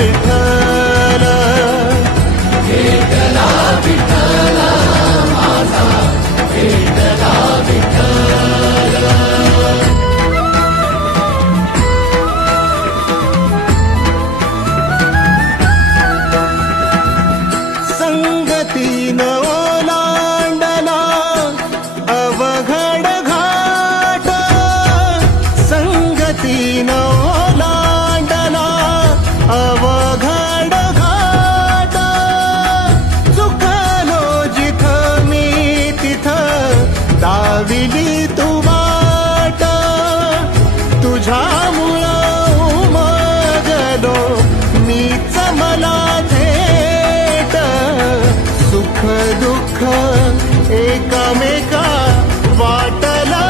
विठ्ठल विठ्ठला विठ्ठला माझा विठ्ठला विठ्ठल संगतीन ओलांडला अवघड घाट संगतीन ओलांडला अवघड घाट चुकलो जिथं मी तिथं दाविली तू वाट तुझ्यामुळं उमगलो मीच मला थेट सुख दुःख एकामेका वाटला